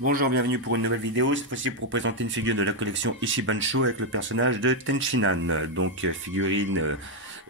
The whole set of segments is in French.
Bonjour, bienvenue pour une nouvelle vidéo, cette fois-ci pour présenter une figure de la collection Ichiban-sho avec le personnage de Tenshinhan, donc figurine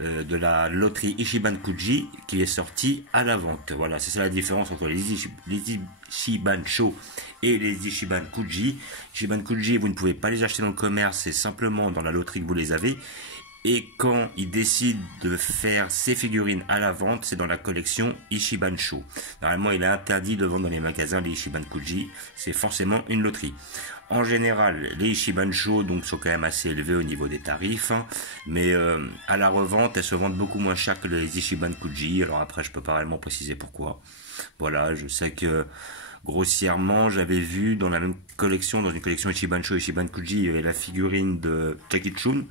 de la loterie Ichiban Kuji qui est sortie à la vente. Voilà, c'est ça la différence entre les Ichiban-sho et les Ichiban Kuji. Ichiban Kuji, vous ne pouvez pas les acheter dans le commerce, c'est simplement dans la loterie que vous les avez. Et quand il décide de faire ses figurines à la vente, c'est dans la collection Ichiban-sho. Normalement, il est interdit de vendre dans les magasins les Ichiban Kuji. C'est forcément une loterie. En général, les Ichiban-sho donc sont quand même assez élevés au niveau des tarifs, hein, mais à la revente, elles se vendent beaucoup moins cher que les Ichiban Kuji. Alors après, je peux pas réellement préciser pourquoi. Voilà, je sais que grossièrement, j'avais vu dans la même collection, dans une collection Ichiban-sho et Ichiban Kuji, il y avait la figurine de Jackie Chun.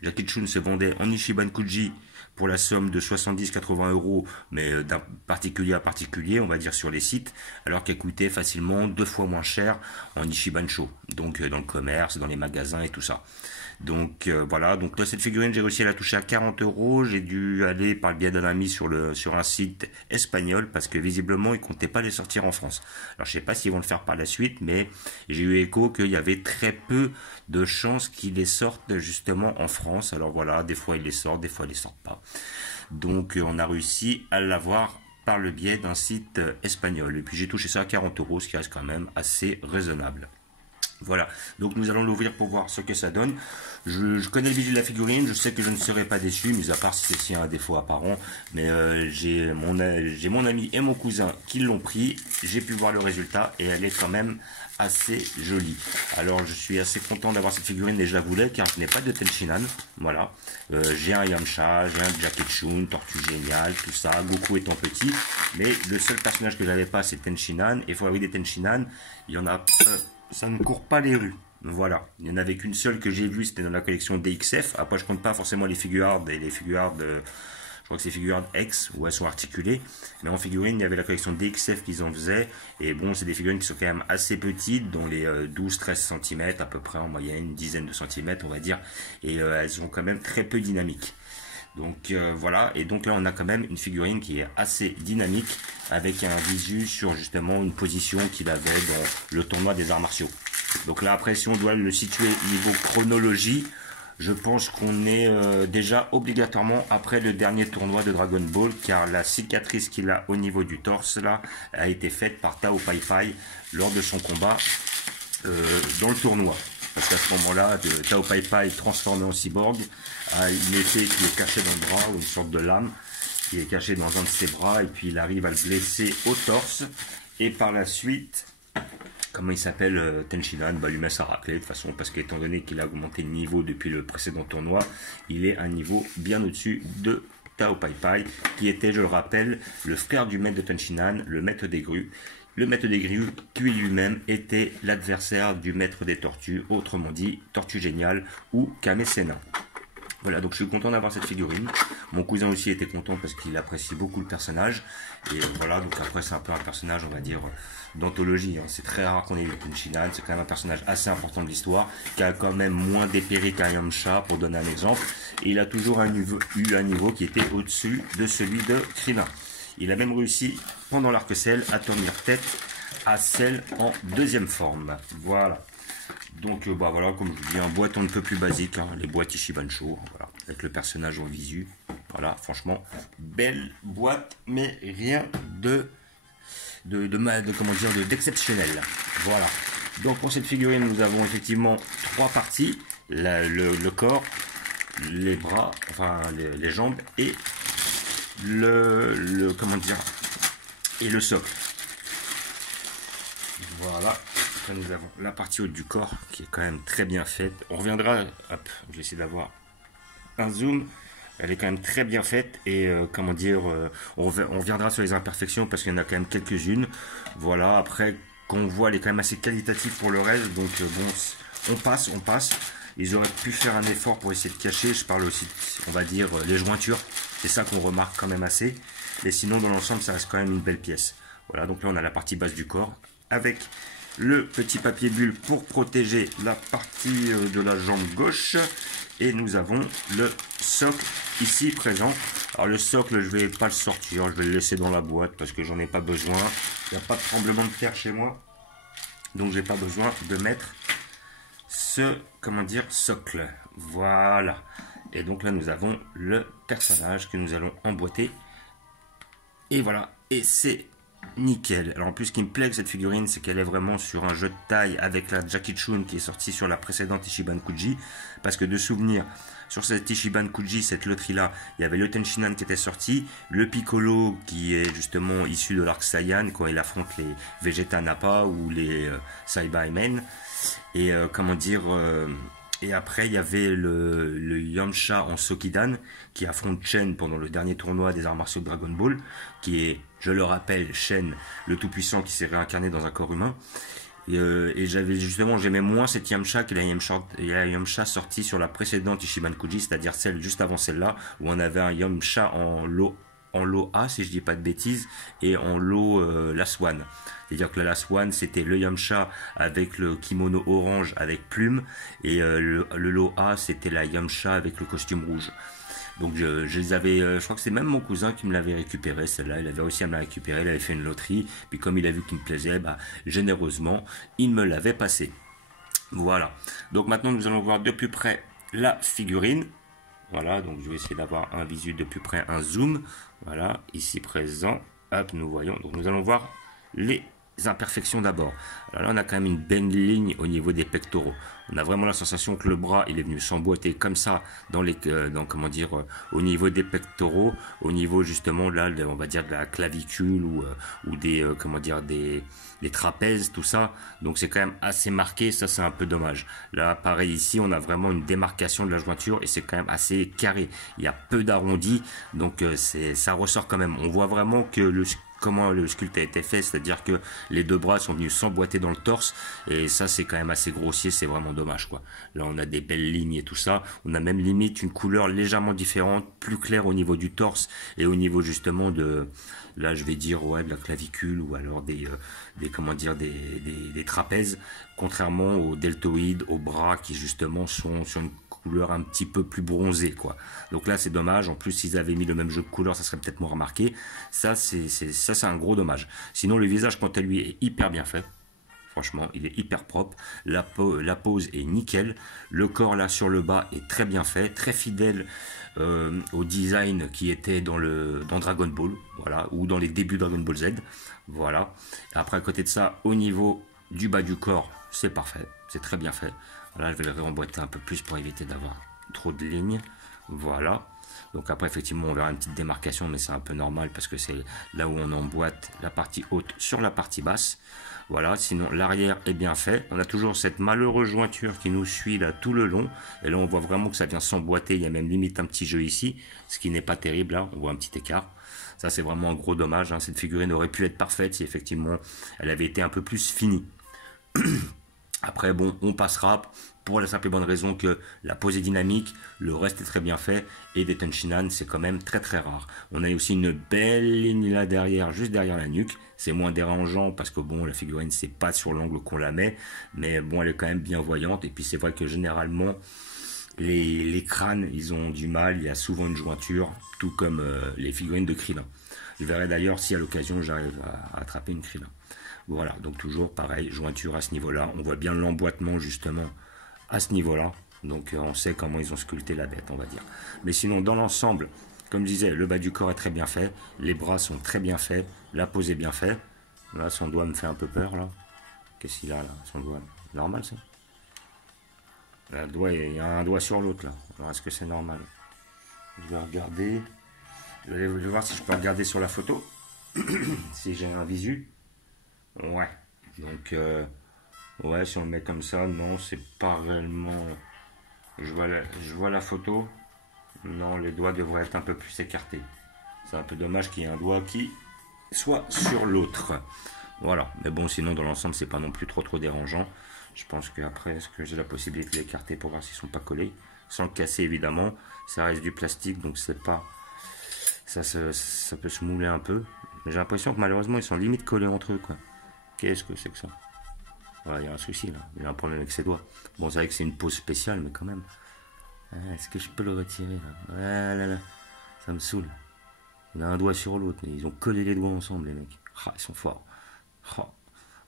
Jackie Chun se vendait en Ichiban Kuji pour la somme de 70-80 euros, mais d'un particulier à particulier, on va dire sur les sites, alors qu'elle coûtait facilement 2 fois moins cher en Ichiban-sho, donc dans le commerce, dans les magasins et tout ça. Donc voilà, donc là cette figurine j'ai réussi à la toucher à 40 euros, j'ai dû aller par le biais d'un ami sur un site espagnol parce que visiblement ils comptaient pas les sortir en France. Alors je sais pas s'ils vont le faire par la suite, mais j'ai eu écho qu'il y avait très peu de chances qu'ils les sortent justement en France. Alors voilà, des fois ils les sortent, des fois ils les sortent pas. Donc on a réussi à l'avoir par le biais d'un site espagnol. Et puis j'ai touché ça à 40 euros, ce qui reste quand même assez raisonnable. Voilà, donc nous allons l'ouvrir pour voir ce que ça donne. Je connais le visuel de la figurine, je sais que je ne serai pas déçu, mis à part si c'est un défaut apparent. Mais j'ai mon ami et mon cousin qui l'ont pris, j'ai pu voir le résultat et elle est quand même assez jolie. Alors je suis assez content d'avoir cette figurine et je la voulais car je n'ai pas de Tenshinhan. Voilà, j'ai un Yamcha, j'ai un Jackie Chun, Tortue Géniale, tout ça, Goku étant petit. Mais le seul personnage que j'avais pas c'est Tenshinhan. Et pour avoir des Tenshinhan, il y en a... ça ne court pas les rues. Voilà. Il n'y en avait qu'une seule que j'ai vue, c'était dans la collection DXF. Après, je compte pas forcément les figures et les figures de... Je crois que c'est figures X, où elles sont articulées. Mais en figurine, il y avait la collection DXF qu'ils en faisaient. Et bon, c'est des figurines qui sont quand même assez petites, dont les 12-13 cm à peu près, en moyenne, une dizaine de centimètres, on va dire. Et elles sont quand même très peu dynamiques. Donc voilà, et donc là on a quand même une figurine qui est assez dynamique avec un visu sur justement une position qu'il avait dans le tournoi des arts martiaux. Donc là après, si on doit le situer niveau chronologie, je pense qu'on est déjà obligatoirement après le dernier tournoi de Dragon Ball, car la cicatrice qu'il a au niveau du torse là a été faite par Tao Pai Pai lors de son combat dans le tournoi. Parce qu'à ce moment-là, Tao Pai Pai transformé en cyborg, a une épée qui est cachée dans le bras, ou une sorte de lame qui est cachée dans un de ses bras, et puis il arrive à le blesser au torse, et par la suite, comment il s'appelle, Tenshinhan, lui met sa raclée de toute façon, parce qu'étant donné qu'il a augmenté de niveau depuis le précédent tournoi, il est un niveau bien au-dessus de Tao Pai Pai, qui était, je le rappelle, le frère du maître de Tenshinhan, le maître des grues. Le maître des grues, qui lui-même était l'adversaire du maître des tortues, autrement dit Tortue Géniale ou Kame Senna. Voilà, donc je suis content d'avoir cette figurine. Mon cousin aussi était content parce qu'il apprécie beaucoup le personnage. Et voilà, donc après c'est un peu un personnage, on va dire, d'anthologie. Hein. C'est très rare qu'on ait eu Tenshinhan, c'est quand même un personnage assez important de l'histoire, qui a quand même moins dépéri qu'un Yamcha, pour donner un exemple. Et il a toujours eu un niveau qui était au-dessus de celui de Krillin. Il a même réussi, pendant l'arc Cell, à tenir tête à Cell en deuxième forme. Voilà. Donc, voilà, comme je vous dis, un boîte on ne peut plus basique, hein, les boîtes Ichiban-sho, voilà, avec le personnage en visu. Voilà, franchement, belle boîte, mais rien d'exceptionnel. Voilà. Donc, pour cette figurine, nous avons effectivement 3 parties. Le corps, les bras, enfin, les jambes et et le socle. Voilà. Après nous avons la partie haute du corps qui est quand même très bien faite. On reviendra, hop, je vais essayer d'avoir un zoom. Elle est quand même très bien faite et on reviendra sur les imperfections parce qu'il y en a quand même quelques-unes. Voilà, après qu'on voit, elle est quand même assez qualitative pour le reste. Donc bon, on passe. Ils auraient pu faire un effort pour essayer de cacher. Je parle aussi, on va dire, les jointures. C'est ça qu'on remarque quand même assez. Et sinon, dans l'ensemble, ça reste quand même une belle pièce. Voilà, donc là, on a la partie basse du corps avec le petit papier bulle pour protéger la partie de la jambe gauche. Et nous avons le socle ici présent. Alors le socle, je vais pas le sortir, je vais le laisser dans la boîte parce que j'en ai pas besoin. Il n'y a pas de tremblement de terre chez moi. Donc j'ai pas besoin de mettre ce, comment dire, socle. Voilà. Et donc là nous avons le personnage que nous allons emboîter. Et voilà. Et c'est nickel. Alors en plus, ce qui me plaît avec cette figurine, c'est qu'elle est vraiment sur un jeu de taille avec la Jackie Chun qui est sortie sur la précédente Ichiban Kuji. Parce que de souvenir, sur cette Ichiban Kuji, cette loterie-là, il y avait le Tenshinhan qui était sorti, le Piccolo qui est justement issu de l'arc Saiyan quand il affronte les Vegeta Nappa ou les Saibamen. Et comment dire... et après, il y avait le Yamcha en Sokidan qui affronte Shen pendant le dernier tournoi des arts martiaux de Dragon Ball, qui est, je le rappelle, Shen, le tout-puissant qui s'est réincarné dans un corps humain. Et j'aimais moins cette Yamcha que la Yamcha sortie sur la précédente Ichiban Kuji, c'est-à-dire celle juste avant celle-là, où on avait un Yamcha en lot A, si je dis pas de bêtises, et en lot Last One. C'est-à-dire que la Last One, c'était le Yamcha avec le kimono orange avec plume, et le lot A, c'était la Yamcha avec le costume rouge. Donc je les avais, je crois que c'est même mon cousin qui me l'avait récupéré, celle-là, il avait réussi à me la récupérer, il avait fait une loterie, puis comme il a vu qu'il me plaisait, bah, généreusement, il me l'avait passé. Voilà, donc maintenant nous allons voir de plus près la figurine. Voilà, donc je vais essayer d'avoir un visu de plus près, un zoom. Voilà, ici présent, hop, nous voyons, donc nous allons voir les imperfections d'abord. Alors là, on a quand même une belle ligne au niveau des pectoraux. On a vraiment la sensation que le bras, il est venu s'emboîter comme ça comment dire, au niveau des pectoraux, au niveau justement là, on va dire de la clavicule ou des, comment dire, des trapèzes, tout ça. Donc c'est quand même assez marqué. Ça, c'est un peu dommage. Là, pareil ici, on a vraiment une démarcation de la jointure et c'est quand même assez carré. Il y a peu d'arrondis, donc ça ressort quand même. On voit vraiment que comment le sculpte a été fait, c'est-à-dire que les deux bras sont venus s'emboîter dans le torse, et ça c'est quand même assez grossier, c'est vraiment dommage quoi. Là on a des belles lignes et tout ça, on a même limite une couleur légèrement différente, plus claire au niveau du torse et au niveau justement de, là je vais dire ouais, de la clavicule ou alors des comment dire des trapèzes, contrairement aux deltoïdes, aux bras qui justement sont sur une couleur un petit peu plus bronzée quoi. Donc là c'est dommage, en plus s'ils avaient mis le même jeu de couleurs ça serait peut-être moins remarqué. Ça c'est un gros dommage. Sinon le visage quant à lui est hyper bien fait. Franchement, il est hyper propre. La pose est nickel. Le corps là sur le bas est très bien fait, très fidèle au design qui était dans Dragon Ball, voilà, ou dans les débuts de Dragon Ball Z. Voilà. Après à côté de ça, au niveau du bas du corps, c'est parfait, c'est très bien fait. Voilà, je vais le réemboîter un peu plus pour éviter d'avoir trop de lignes. Voilà. Donc après, effectivement, on verra une petite démarcation, mais c'est un peu normal parce que c'est là où on emboîte la partie haute sur la partie basse. Voilà, sinon l'arrière est bien fait. On a toujours cette malheureuse jointure qui nous suit là tout le long. Et là, on voit vraiment que ça vient s'emboîter. Il y a même limite un petit jeu ici, ce qui n'est pas terrible. Là, on voit un petit écart. Ça, c'est vraiment un gros dommage. Hein. Cette figurine aurait pu être parfaite si effectivement elle avait été un peu plus finie. Après, bon, on passera pour la simple et bonne raison que la pose est dynamique, le reste est très bien fait, et des Tenshinhan, c'est quand même très très rare. On a aussi une belle ligne là derrière, juste derrière la nuque. C'est moins dérangeant parce que bon, la figurine, c'est pas sur l'angle qu'on la met, mais bon, elle est quand même bien voyante. Et puis c'est vrai que généralement, les crânes, ils ont du mal, il y a souvent une jointure, tout comme les figurines de Krillin. Je verrai d'ailleurs si à l'occasion j'arrive à attraper une Krillin. Voilà, donc toujours pareil, jointure à ce niveau-là. On voit bien l'emboîtement justement à ce niveau-là. Donc on sait comment ils ont sculpté la bête, on va dire. Mais sinon, dans l'ensemble, comme je disais, le bas du corps est très bien fait. Les bras sont très bien faits. La pose est bien faite. Là, son doigt me fait un peu peur, là. Qu'est-ce qu'il a, là, son doigt? Normal, ça? Là, le doigt, il y a un doigt sur l'autre, là. Alors, est-ce que c'est normal? Je vais regarder. Je vais voir si je peux regarder sur la photo. Si j'ai un visu. Ouais, donc ouais, si on le met comme ça, non, c'est pas réellement. Je vois la photo. Non, les doigts devraient être un peu plus écartés. C'est un peu dommage qu'il y ait un doigt qui soit sur l'autre. Voilà, mais bon, sinon dans l'ensemble, c'est pas non plus trop dérangeant. Je pense qu'après, est-ce que j'ai la possibilité de l'écarter pour voir s'ils sont pas collés, sans le casser évidemment. Ça reste du plastique, donc c'est pas. Ça peut se mouler un peu. Mais j'ai l'impression que malheureusement, ils sont limite collés entre eux, quoi. Qu'est-ce que c'est que ça? Voilà, il y a un souci là, il a un problème avec ses doigts. Bon, c'est vrai que c'est une pose spéciale, mais quand même. Est-ce que je peux le retirer là? Là, ça me saoule. Il a un doigt sur l'autre, mais ils ont collé les doigts ensemble, les mecs. Ah, ils sont forts. Ah.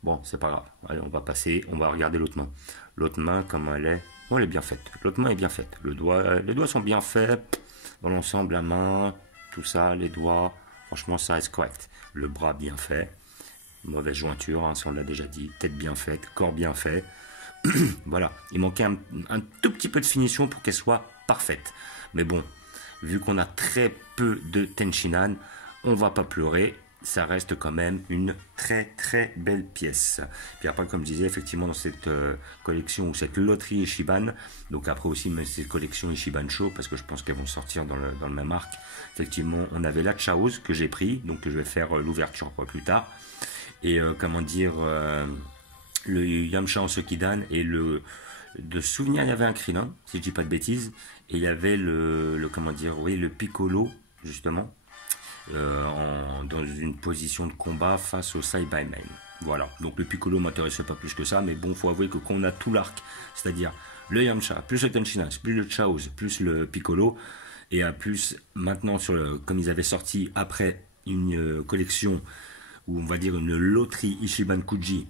Bon, c'est pas grave. Allez, on va passer, on va regarder l'autre main. L'autre main, comment elle est? Oh, elle est bien faite. L'autre main est bien faite. Les doigts sont bien faits. Dans l'ensemble, la main, tout ça, les doigts, franchement, ça reste correct. Le bras bien fait. Mauvaise jointure, hein, ça on l'a déjà dit. Tête bien faite, corps bien fait. Voilà. Il manquait un tout petit peu de finition pour qu'elle soit parfaite. Mais bon, vu qu'on a très peu de Tenshinhan, on va pas pleurer. Ça reste quand même une très très belle pièce. Puis après, comme je disais, effectivement, dans cette collection ou cette loterie Ichiban, donc après aussi même cette collection Ichiban Show, parce que je pense qu'elles vont sortir dans le même arc, effectivement, on avait la Chaoz que j'ai pris, donc je vais faire l'ouverture plus tard. Et comment dire, le Yamcha en Sekidan et de souvenir, il y avait un Krillin, si je dis pas de bêtises, et il y avait comment dire, oui, le Piccolo, justement. Dans une position de combat face au Saibamen. Voilà, donc le Piccolo m'intéressait pas plus que ça, mais bon, faut avouer que quand on a tout l'arc, c'est-à-dire le Yamcha, plus le Tenshinhan, plus le Chaoz, plus le Piccolo, et à plus maintenant, comme ils avaient sorti après une collection, ou on va dire une loterie Ichiban Kuji,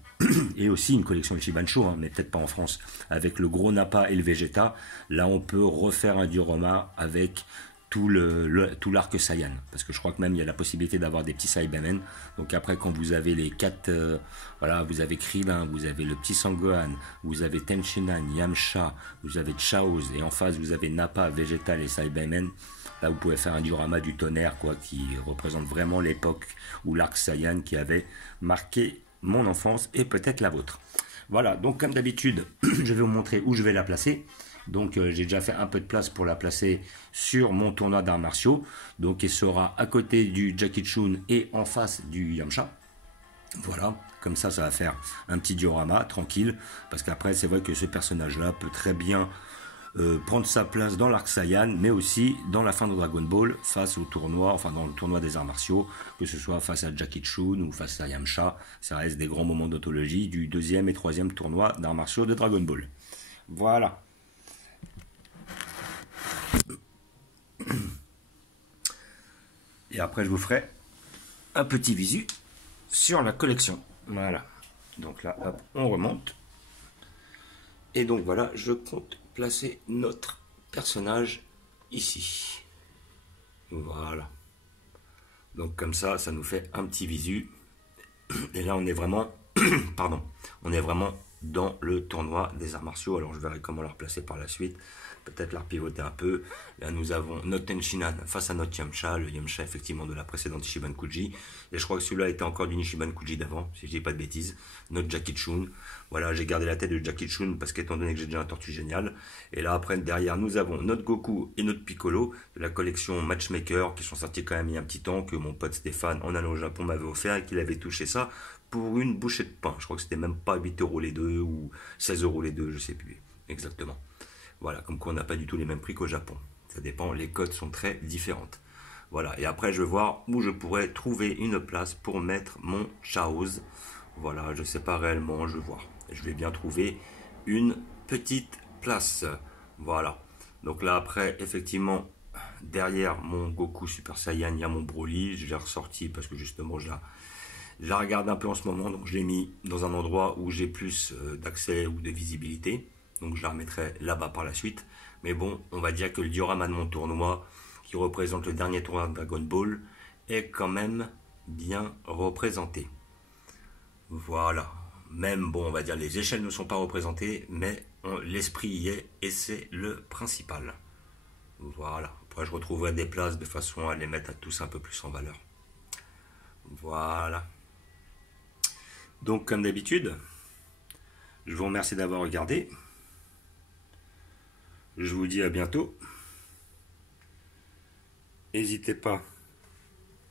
et aussi une collection Ichiban Show, hein, mais peut-être pas en France, avec le gros Nappa et le Vegeta, là on peut refaire un diorama avec tout l'arc Saiyan, parce que je crois que même il y a la possibilité d'avoir des petits Saibamen. Donc après, quand vous avez les 4, voilà, vous avez Krillin, vous avez le petit Sangohan, vous avez Tenshinhan, Yamcha, vous avez Chaoz, et en face vous avez Nappa, Vegeta et Saibamen. Là vous pouvez faire un diorama du tonnerre, quoi, qui représente vraiment l'époque où l'arc Saiyan qui avait marqué mon enfance et peut-être la vôtre. Voilà, donc comme d'habitude, je vais vous montrer où je vais la placer. Donc j'ai déjà fait un peu de place pour la placer sur mon tournoi d'arts martiaux. Donc elle sera à côté du Jackie Chun et en face du Yamcha. Voilà, comme ça va faire un petit diorama tranquille. Parce qu'après c'est vrai que ce personnage-là peut très bien prendre sa place dans l'arc Saiyan, mais aussi dans la fin de Dragon Ball, face au tournoi, enfin dans le tournoi des arts martiaux, que ce soit face à Jackie Chun ou face à Yamcha. Ça reste des grands moments d'autologie du 2e et 3e tournoi d'arts martiaux de Dragon Ball. Voilà. Et après je vous ferai un petit visu sur la collection. Voilà. Donc là, hop, on remonte. Et donc voilà, je compte placer notre personnage ici. Voilà. Donc comme ça, ça nous fait un petit visu. Et là, on est vraiment, pardon, on est vraiment dans le tournoi des arts martiaux. Alors je verrai comment la replacer par la suite. Peut-être la repivoter un peu. Là nous avons notre Tenshinhan face à notre Yamcha. Le Yamcha effectivement de la précédente Ichiban Kuji. Et je crois que celui-là était encore d'une Ichiban Kuji d'avant, si je dis pas de bêtises. Notre Jackie Chun. Voilà, j'ai gardé la tête de Jackie Chun parce qu'étant donné que j'ai déjà un Tortue Génial. Et là après derrière nous avons notre Goku et notre Piccolo de la collection Matchmaker qui sont sortis quand même il y a un petit temps, que mon pote Stéphane en allant au Japon m'avait offert et qu'il avait touché ça pour une bouchée de pain. Je crois que c'était même pas 8 € les deux ou 16 € les deux, je sais plus exactement. Voilà, comme quoi on n'a pas du tout les mêmes prix qu'au Japon. Ça dépend, les codes sont très différentes. Voilà, et après je vais voir où je pourrais trouver une place pour mettre mon Chaoz. Voilà, je ne sais pas réellement, je vais voir. Je vais bien trouver une petite place. Voilà. Donc là après, effectivement, derrière mon Goku Super Saiyan, il y a mon Broly. Je l'ai ressorti parce que justement je la regarde un peu en ce moment. Donc je l'ai mis dans un endroit où j'ai plus d'accès ou de visibilité. Donc je la remettrai là-bas par la suite. Mais bon, on va dire que le diorama de mon tournoi, qui représente le dernier tournoi de Dragon Ball, est quand même bien représenté. Voilà. Même, bon, on va dire les échelles ne sont pas représentées, mais l'esprit y est et c'est le principal. Voilà. Après, je retrouverai des places de façon à les mettre à tous un peu plus en valeur. Voilà. Donc, comme d'habitude, je vous remercie d'avoir regardé. Je vous dis à bientôt. N'hésitez pas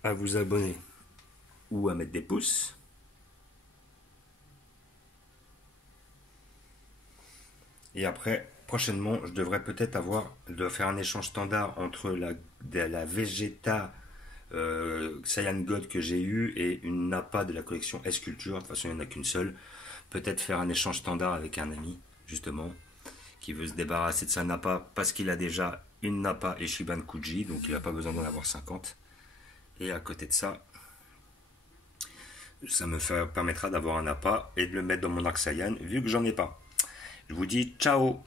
à vous abonner ou à mettre des pouces. Et après, prochainement, je devrais peut-être faire un échange standard entre la Vegeta Saiyan God que j'ai eu et une Nappa de la collection S-Culture. De toute façon, il n'y en a qu'une seule. Peut-être faire un échange standard avec un ami, justement, qui veut se débarrasser de sa Nappa parce qu'il a déjà une Nappa Ichiban Kuji, donc il n'a pas besoin d'en avoir 50. Et à côté de ça, Ça permettra d'avoir un appât et de le mettre dans mon Arc Saiyan vu que j'en ai pas. Je vous dis ciao!